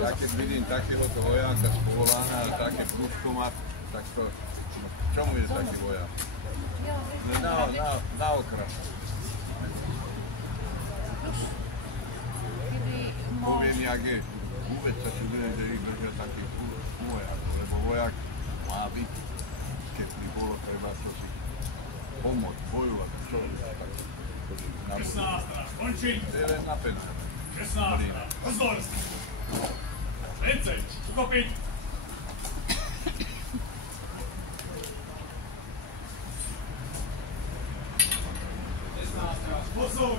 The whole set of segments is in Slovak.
Ja keď vidím takéhoto vojáka z povolána a také pušku má, tak to... Čomu je taký vojak? Na okrasu. Poviem, jak je. Vôbec sa si budem, že ich držia taký vojak, lebo vojak má byť, keď by bolo treba čosi pomôcť, bojovať, čo je tak. 16, končí. Je len na 5. 16, pozor. Więcej, ukopić. 16, pozor.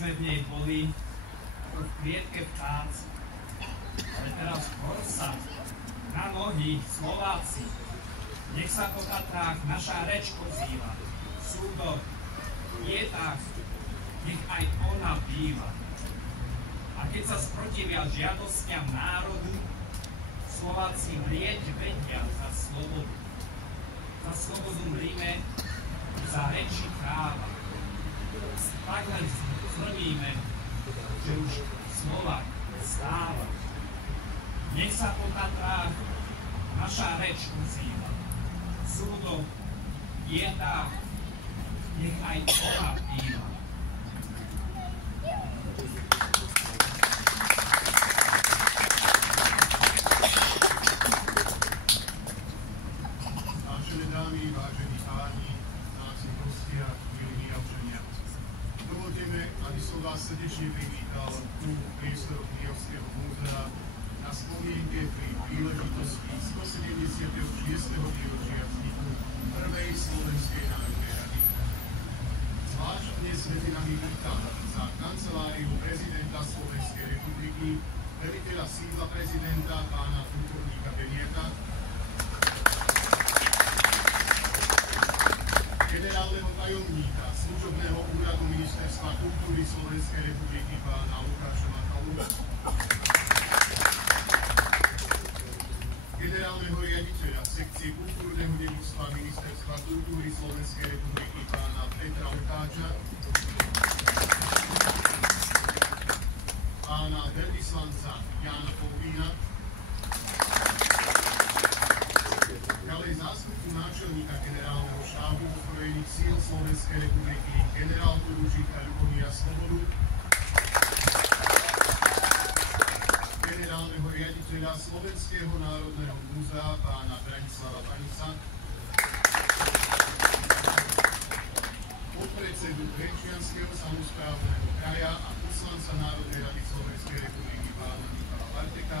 Sme v nej boli v klietke vtáci, ale teraz Horsa, na nohy Slováci, nech sa po Tatrách naša reč ozýva, súdo, je tak, nech aj ona býva. A keď sa sprotivia žiadostiam národu, Slováci mrieť vedia za slobodu mríme, za reči práva. Tak len zvoníme, že už Slovák stáva. Nech sa po Tatrách naša reč ozýva. Súdo, jedá, nech aj ona býva. stretnutie pri príležitosti 176. výročia vzniku prvej Slovenskej národnej rady. Zvlášť dnes medzi nami vítam za kanceláriu prezidenta Slovenskej republiky, veliteľa sídla prezidenta pána plukovníka Beniaka, generálneho tajomníka služobného úradu Ministerstva kultúry Slovenskej republiky pána Lukáša Makalu, generálneho riaditeľa sekcie kultúrneho dedičstva Ministerstva kultúry Slovenskej republiky pána Petra Lukáča, pána veľvyslanca Jána Polvína, ďalej zástupcu náčelníka generálneho štábu ozbrojených síl Slovenskej republiky generálporučíka Ľubomíra Slobodu, generálneho riaditeľa Slovenského národného múzea pána Branislava Panisa, podpredsedu Trenčianskeho samosprávneho kraja a poslanca Národnej rady Slovenskej republiky pána Michala Barteka,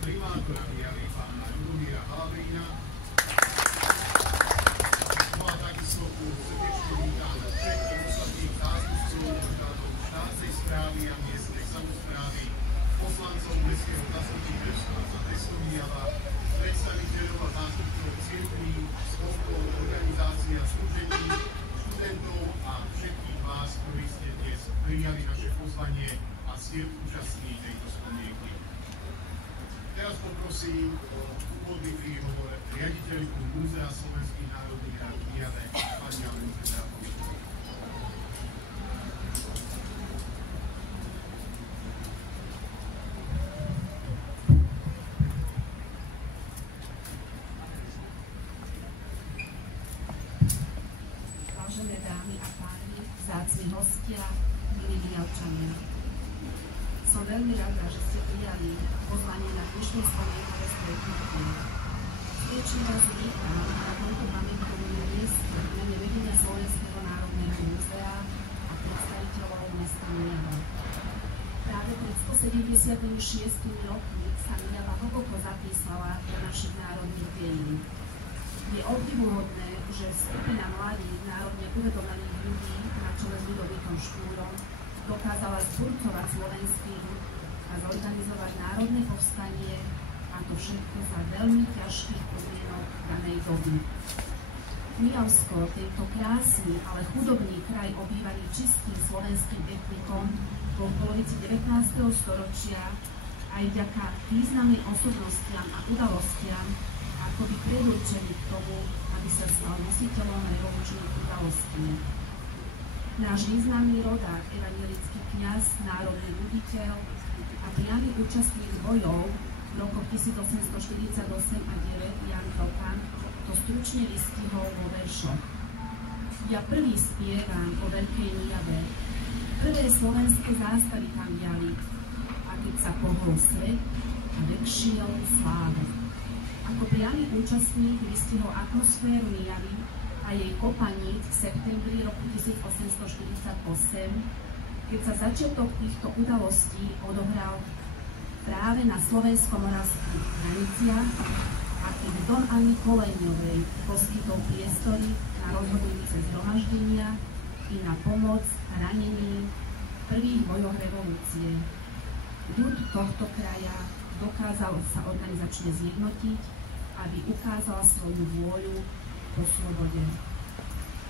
primátora Mijavy pána Ľubomíra Halabrína, no a takisto srdečne vítam všetkých ostatných zástupcov orgánov štátnej správy a miestnej samosprávy, poslancov mestského zastupiteľstva za mesto Mijava, predstaviteľov a zástupcov cirkví, spolkov, organizácií a združení, študentov a všetkých vás, ktorí ste dnes prijali naše pozvanie a ste účastní tejto spomienky. Teraz poprosím o úvodný príhovor riaditeľku Múzea slovenských národných rád v Mijave, pani Alenu Petrákovú. Vážené dámy a páni, vzácni hostia, milí Mijavčania. Som veľmi rada, že ste prijali pozvanie na dnešné spomienkové stretnutie. Srdečne vás vítam na tomto pamätkovom mieste v mene vedenia Slovenského národného múzea a predstaviteľov mesta Mijava. Práve pred 176 rokmi sa Mijava hlboko zapísala do našich národných dejín. Je obdivuhodné, že skupina mladých národne uvedomených ľudí na čele s Ľudovíkom Štúrom dokázala zburcovať slovenský ľud a zorganizovať národné povstanie, a to všetko za veľmi ťažkých podmienok danej doby. Mijavsko, tento krásny, ale chudobný kraj obývaný čistým slovenským etnikom, bol v polovici 19. storočia aj vďaka významným osobnostiam a udalostiam akoby predurčený k tomu, aby sa stal nositeľom revolučných udalostí. Náš významný rodák, evanjelický kňaz, národný ľuditeľ a priamy účastník bojov v rokoch 1848 a 9 Jan Tokan to stručne vystihol vo veršoch. Ja prvý spievam o veľkej Mijave, prvé slovenské zástavy tam viali, a keď sa pohol svet a vek šiel sláve. Ako priamy účastník vystihol atmosféru Mijavy a jej kopaníc v septembri roku 1848, keď sa začiatok týchto udalostí odohral práve na slovensko-moravských hraniciach a keď Don Anny Koleňovej poskytol priestory na rozhodujúce zhromaždenia i na pomoc raneným v prvých bojoch revolúcie. Ľud tohto kraja dokázal sa organizačne zjednotiť, aby ukázal svoju vôľu po slobode.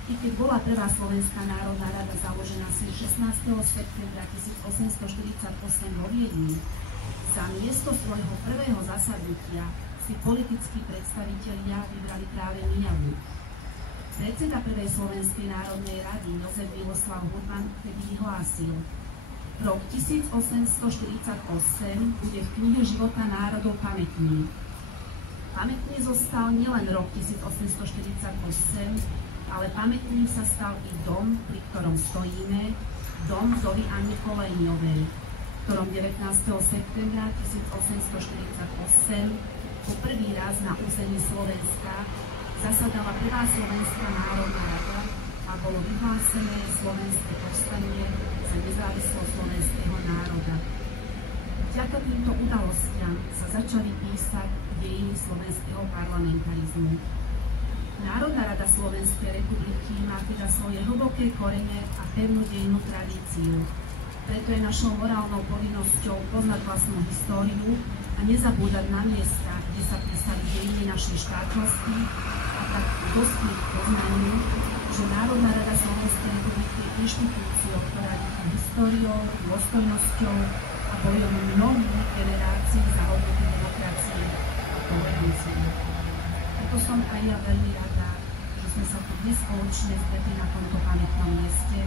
I keď bola prvá Slovenská národná rada založená 16. septembra 1848 vo Viedni, za miesto svojho prvého zasadnutia si politickí predstavitelia vybrali práve Mijavu. Predseda prvej Slovenskej národnej rady Jozef Miloslav Hurban vtedy vyhlásil: rok 1848 bude v knihe života národov pamätný. Pamätný zostal nielen rok 1848, ale pamätným sa stal i dom, pri ktorom stojíme, dom vdovy Anny Koleňovej, v ktorom 19. septembra 1848 po prvý raz na území Slovenska zasadala prvá Slovenská národná rada a bolo vyhlásené slovenské povstanie za nezávislosť slovenského národa. Vďaka týmto udalostiam sa začali písať dejiny slovenského parlamentarizmu. Národná rada Slovenskej republiky má teda svoje hlboké korene a pevnú dejinú tradíciu. Preto je našou morálnou povinnosťou poznať vlastnú históriu a nezabúdať na miesta, kde sa písali dejiny našej štátnosti a tak dospieť k poznaniu, že Národná rada Slovenskej republiky je inštitúciou, ktorá je históriou, dôstojnosťou a bojom mnohých generácií za hodnoty demokracie a tolerancií. Preto som aj ja veľmi rada, že sme sa tu dnes spoločne stretli na tomto pamätnom mieste,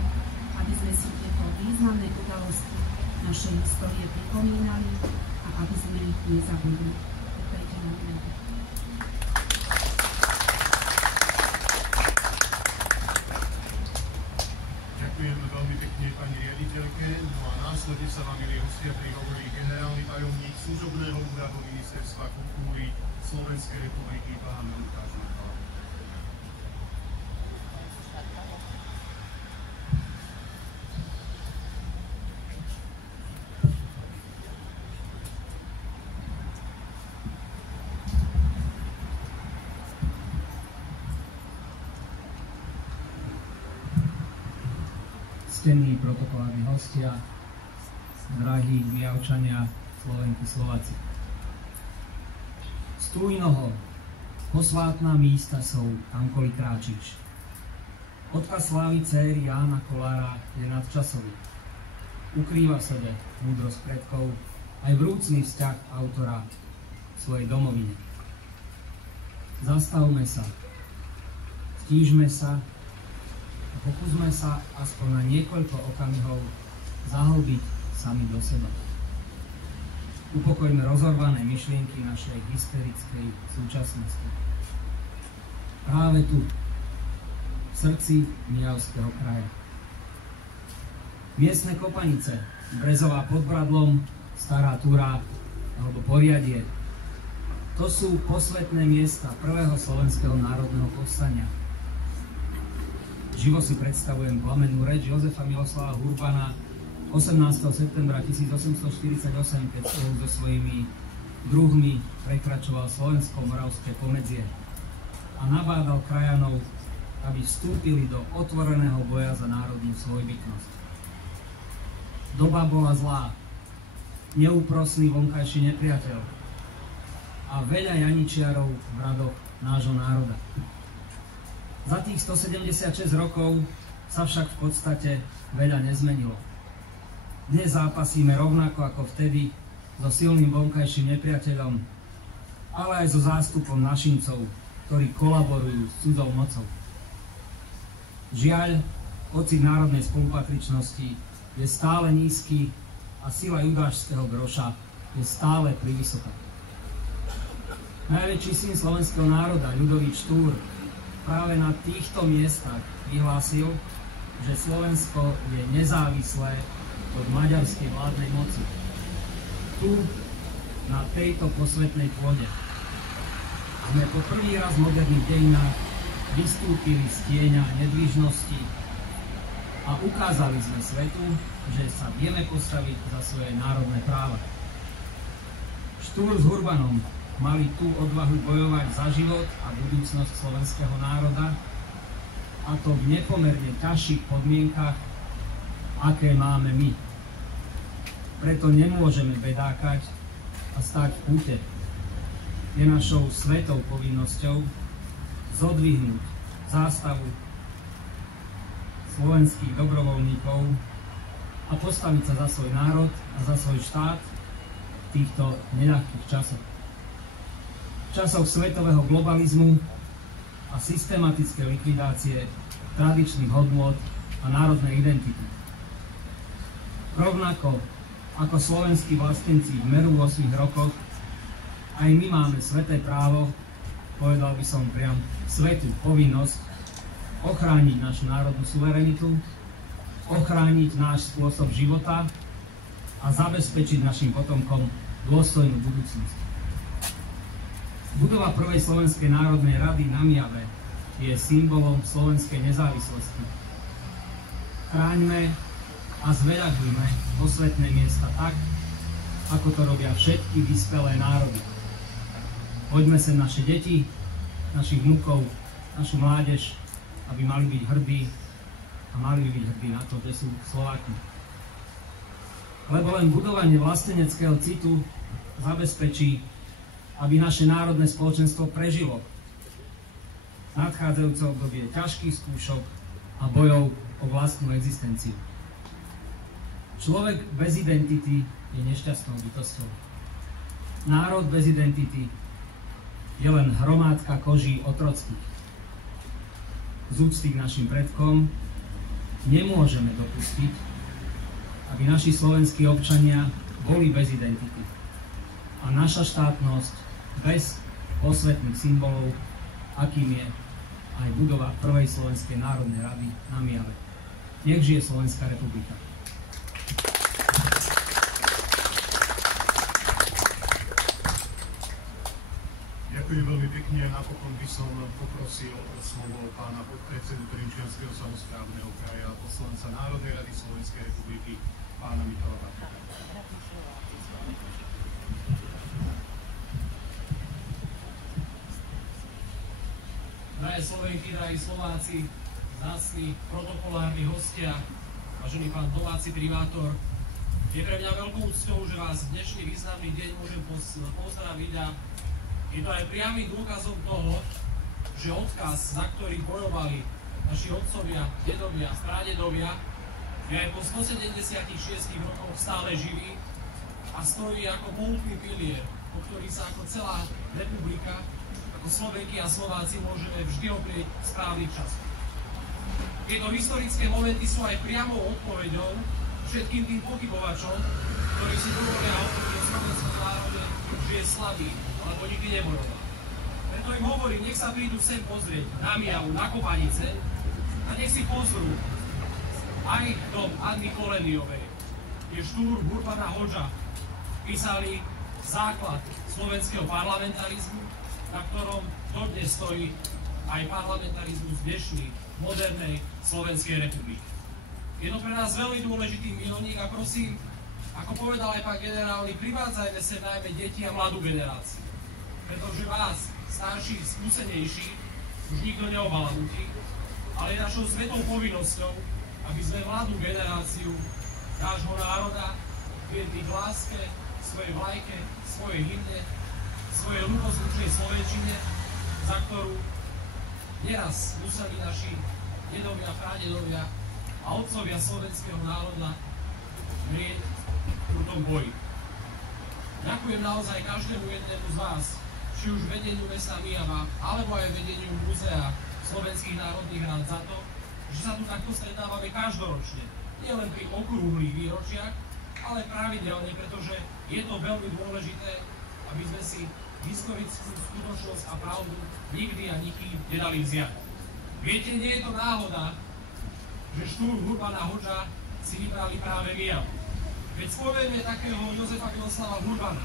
aby sme si tieto významné udalosti našej histórie pripomínali a aby sme ich nezabudli. Vítajte na mňa. Ďakujem veľmi pekne pani riaditeľke. No a následne sa vám, milí hostia, prihovorí generálny tajomník Služobného úradu Ministerstva kultúry Slovenskej republiky, pán Lukáš Machal. Ctení protokolárni hostia, drahí Mijavčania, Slovenky, Slováci. Stújnoho, posvátna místa sú, kamkoliv kráčiš. Odkaz slávy céry Jána Kolára je nadčasový. Ukrýva v sebe múdrosť predkov, aj vrúcný vzťah autora svojej domovine. Zastavme sa, stížme sa, pokúsme sa aspoň na niekoľko okamihov zahlbiť sami do seba. Upokojme rozorvané myšlienky našej hysterickej súčasnosti. Práve tu, v srdci Mijavského kraja. Miestne kopanice, Brezová pod Bradlom, Stará Túra alebo Poriadie. To sú posvetné miesta prvého slovenského národného povstania. Živo si predstavujem plamennú reč Jozefa Miloslava Hurbana 18. septembra 1848, keď spolu so svojimi druhmi prekračoval slovensko-moravské pomedzie a nabádal krajanov, aby vstúpili do otvoreného boja za národnú svojbytnosť. Doba bola zlá, neúprosný vonkajší nepriateľ a veľa janičiarov v radoch nášho národa. Za tých 176 rokov sa však v podstate veľa nezmenilo. Dnes zápasíme rovnako ako vtedy so silným vonkajším nepriateľom, ale aj so zástupom našincov, ktorí kolaborujú s cudzou mocou. Žiaľ, pocit národnej spolupatričnosti je stále nízky a sila judášského groša je stále privysoká. Najväčší syn slovenského národa, Ľudovít Štúr, práve na týchto miestach vyhlásil, že Slovensko je nezávislé od maďarskej vládnej moci. Tu, na tejto posvetnej pôde, sme po prvý raz v moderných dejinách vystúpili z tieňa nedvížnosti a ukázali sme svetu, že sa vieme postaviť za svoje národné práva. Štúr s Hurbanom mali tú odvahu bojovať za život a budúcnosť slovenského národa, a to v nepomerne ťažších podmienkach, aké máme my. Preto nemôžeme bedákať a stáť v púte. Je našou svetou povinnosťou zodvihnúť zástavu slovenských dobrovoľníkov a postaviť sa za svoj národ a za svoj štát v týchto neľahkých časoch. V časoch svetového globalizmu a systematické likvidácie tradičných hodnôt a národnej identity. Rovnako ako slovenskí vlastenci v meru 8 rokoch, aj my máme sveté právo, povedal by som priam svetú povinnosť, ochrániť našu národnú suverenitu, ochrániť náš spôsob života a zabezpečiť našim potomkom dôstojnú budúcnosť. Budova prvej Slovenskej národnej rady na Mijave je symbolom slovenskej nezávislosti. Chráňme a zveľaďujme posvetné miesta tak, ako to robia všetky vyspelé národy. Poďme sem naše deti, našich vnukov, našu mládež, aby mali byť hrdí a mali byť hrdí na to, že sú Slováki. Lebo len budovanie vlasteneckého citu zabezpečí, aby naše národné spoločenstvo prežilo nadchádzajúce obdobie ťažkých skúšok a bojov o vlastnú existenciu. Človek bez identity je nešťastnou bytosťou. Národ bez identity je len hromádka koží otrockých. Z úcty k našim predkom nemôžeme dopustiť, aby naši slovenskí občania boli bez identity a naša štátnosť bez posvetných symbolov, akým je aj budova prvej Slovenskej národnej rady na Mijave. Nech žije Slovenská republika. Ďakujem veľmi pekne. Napokon by som poprosil o slovo pána podpredsedu Trenčianskeho samosprávneho kraja, poslanca Národnej rady Slovenskej republiky, pána Michala Bartka. Drahé Slovenky, drahí Slováci, vzácni protokolárni hostia, vážený pán domáci primátor, je pre mňa veľkou úctou, že vás v dnešný významný deň môžem pozdraviť a je to aj priamym dôkazom toho, že odkaz, za ktorý bojovali naši otcovia, dedovia, pradedovia, je aj po 176 rokoch stále živý a stojí ako mohutný pilier, po ktorý sa ako celá republika, ako Slovenky a Slováci môžeme vždy oprieť v správnych časoch. Tieto historické momenty sú aj priamou odpoveďou všetkým tým pochybovačom, ktorí si dovolia hovoriť o slovenskom národe, že je slabý, alebo nikdy nebojoval. Preto im hovorím, nech sa prídu sem pozrieť na Mijavu, na Kopanice a nech si pozrú aj dom Anny Koleniovej, kde Štúr, Urban a Hoďa písali základ slovenského parlamentarizmu, na ktorom dodnes stojí aj parlamentarizmus dnešný, modernej Slovenskej republiky. Je to pre nás veľmi dôležitý milník a prosím, ako povedal aj pán generálny, privádzajme sa najmä deti a mladú generáciu. Pretože vás, starší, skúsenejší, už nikto neobalamutí, ale je našou svetou povinnosťou, aby sme mladú generáciu nášho národa viedli k láske, svojej vlajke, svojej hymne, svojej ľubozvučnej slovenčine, za ktorú neraz museli naši dedovia, pradedovia a otcovia slovenského národa mrieť v tom boji. Ďakujem naozaj každému jednému z vás, či už vedeniu mesta Mijava, alebo aj vedeniu Múzea slovenských národných rád za to, že sa tu takto stretávame každoročne. Nie len pri okrúhlych výročiach, ale pravidelne, pretože je to veľmi dôležité, aby sme si historickú skutočnosť a pravdu nikdy a nikým nedali vziať. Viete, nie je to náhoda, že Štúr, Urban a Hoďa si vybrali práve Mijavu. Veď spomeňme takého Jozefa Miloslava Urbana,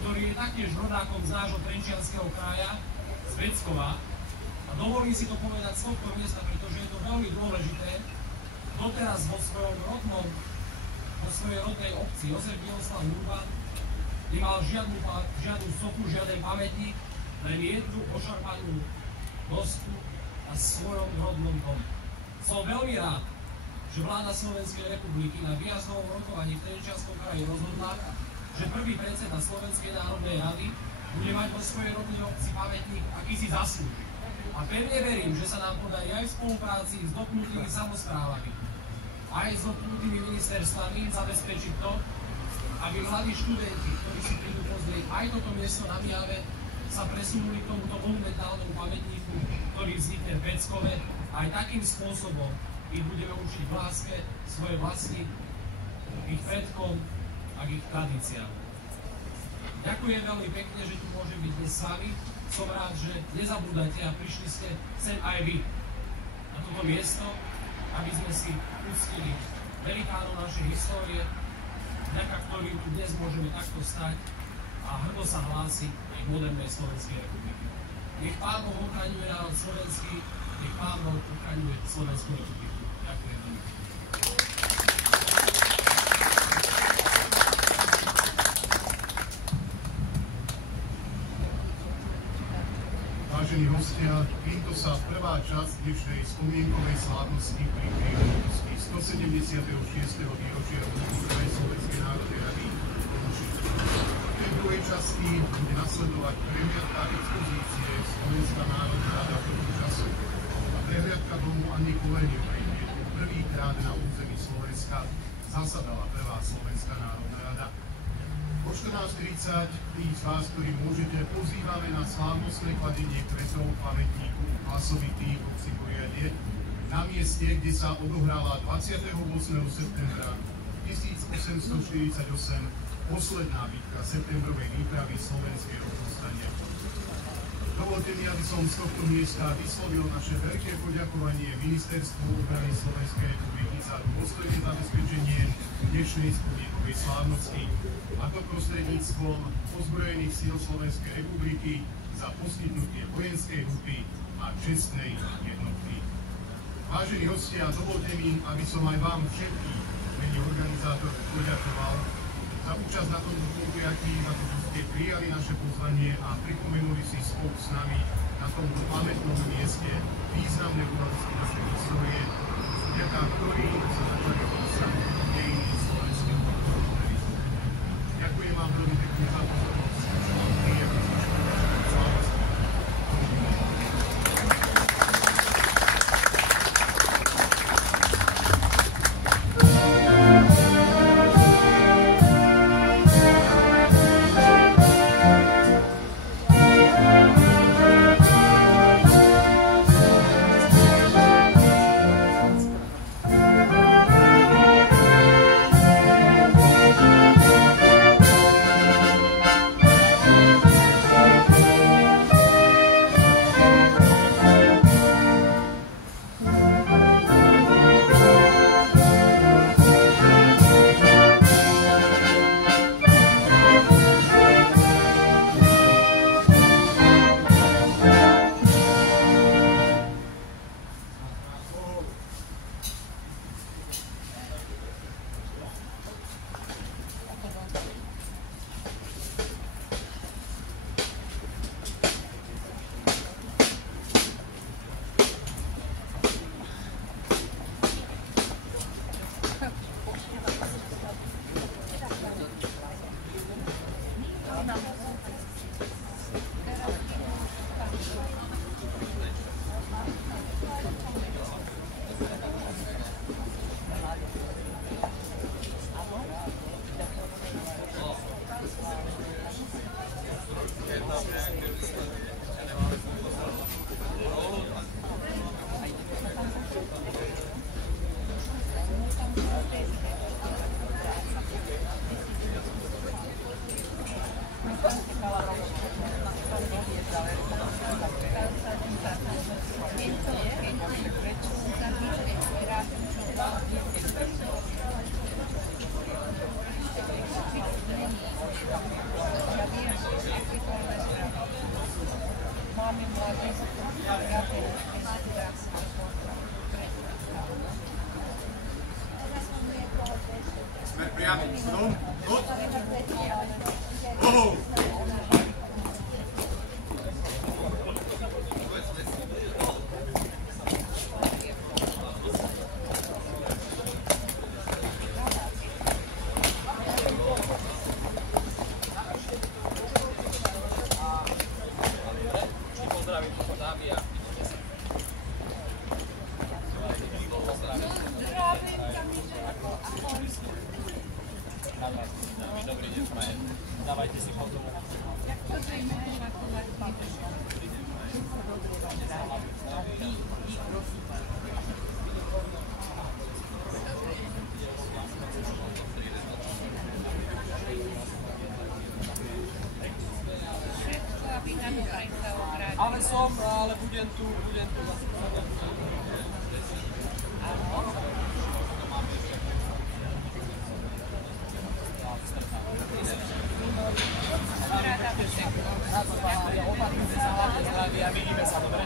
ktorý je taktiež rodákom z nášho Trenčianskeho kraja, z Beckova, a dovolím si to povedať z tohto miesta, pretože je to veľmi dôležité. Doteraz vo svojej rodnej obci Jozef Miloslav Urban nemal žiadnu sochu, žiaden pamätník, len jednu ošarpanú dosku na svojom rodnom dome. Som veľmi rád, že vláda Slovenskej republiky na výjazdovom rokovaní v Trenčianskom kraji rozhodla, že prvý predseda Slovenskej národnej rady bude mať vo svojej rodnej obci pamätník, aký si zaslúži. A pevne verím, že sa nám podarí aj v spolupráci s dotknutými samosprávami, aj s dotknutými ministerstvami zabezpečiť to, aby mladí študenti, ktorí si prídu pozrieť aj toto miesto na Mijave, sa presunuli k tomuto monumentálnemu pamätníku, ktorý vznikne v Beckove, aj takým spôsobom ich budeme učiť v láske svojej vlasti, ich predkom a ich tradíciám. Ďakujem veľmi pekne, že tu môžem byť dnes s vami. Som rád, že nezabúdate a prišli ste sem aj vy na toto miesto, aby sme si uctili velikánov našej histórie, vďaka ktorým tu dnes môžeme takto stať a hrdo sa hlásiť aj modernej Slovenskej republiky. Nech Pán Boh ochraňuje národ slovenský, nech Pán Boh ochraňuje Slovenskú republiku. Ďakujem veľmi. Vážení hostia, týmto sa prvá časť dnešnej spomienkovej slávnosti pri príležitosti 176. výročia vzniku Slovenskej národnej rady končí. V tej druhej časti bude nasledovať prehliadka expozície Slovenská národná rada toho času a prehliadka domu Anny Koleniovej, kde prvýkrát na území Slovenska zasadala prvá Slovenská národná rada. O 14:30 tých z vás, ktorí môžete, pozývame na slávnostné kladenie kvetov pamätníku hlasovitých obci Boriade na mieste, kde sa odohrala 28. septembra 1848 posledná bitka septembrovej výpravy slovenského povstania. Dovolte mi, aby som z tohto miesta vyslovil naše veľké poďakovanie Ministerstvu obrany Slovenskej republiky za dôstojné zabezpečenie dnešnej spomienkovej slávnosti, a to prostredníctvom ozbrojených síl Slovenskej republiky za poskytnutie vojenskej huty a čestnej jednotky. Vážení hostia, dovolte mi, aby som aj vám všetkých v mene organizátorov poďakoval za účasť na tomto podujatí, za to, že ste prijali naše pozvanie a pripomenuli si spolu s nami na tomto pamätnom mieste významné udalosti našej histórie, vďaka ktorým sa začali písať dejiny slovenského kultúry. Ďakujem vám veľmi pekne za pozornosť. Ale budem tu. Vidíme sa, dobre?